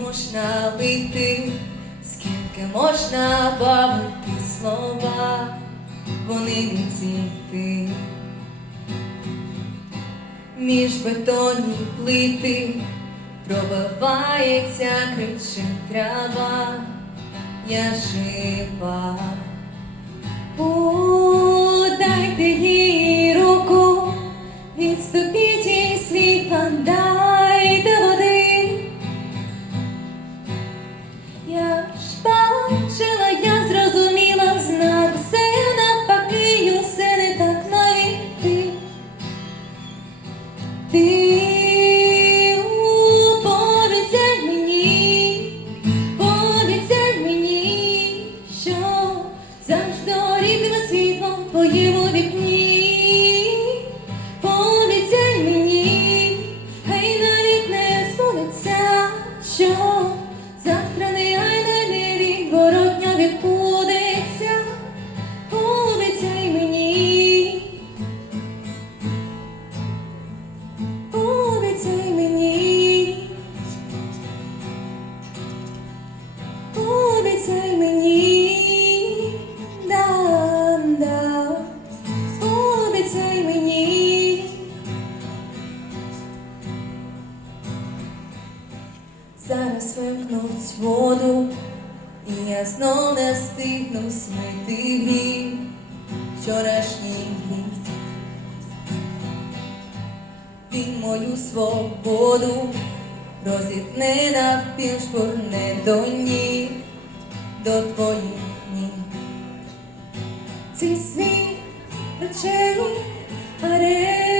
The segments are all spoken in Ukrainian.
можна вийти, скільки можна бавити слова, вони не цінти. Між бетонні плити пробивається, криче трава, я жива. О, дайте їй дні. зараз вимкнуть воду, і я знов не встигну смити гріх вчорашній гріх. Він мою свободу розітне навпіл, шпурне до ніг, до твоїх ніг. Ці сні вечері аре.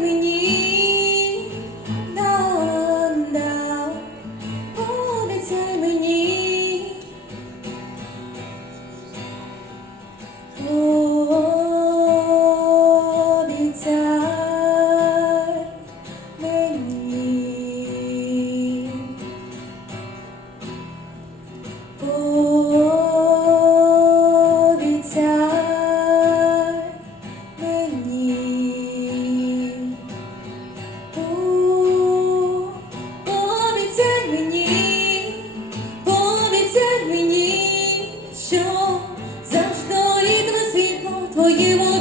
Мені, да, да, обіцяй мені. for you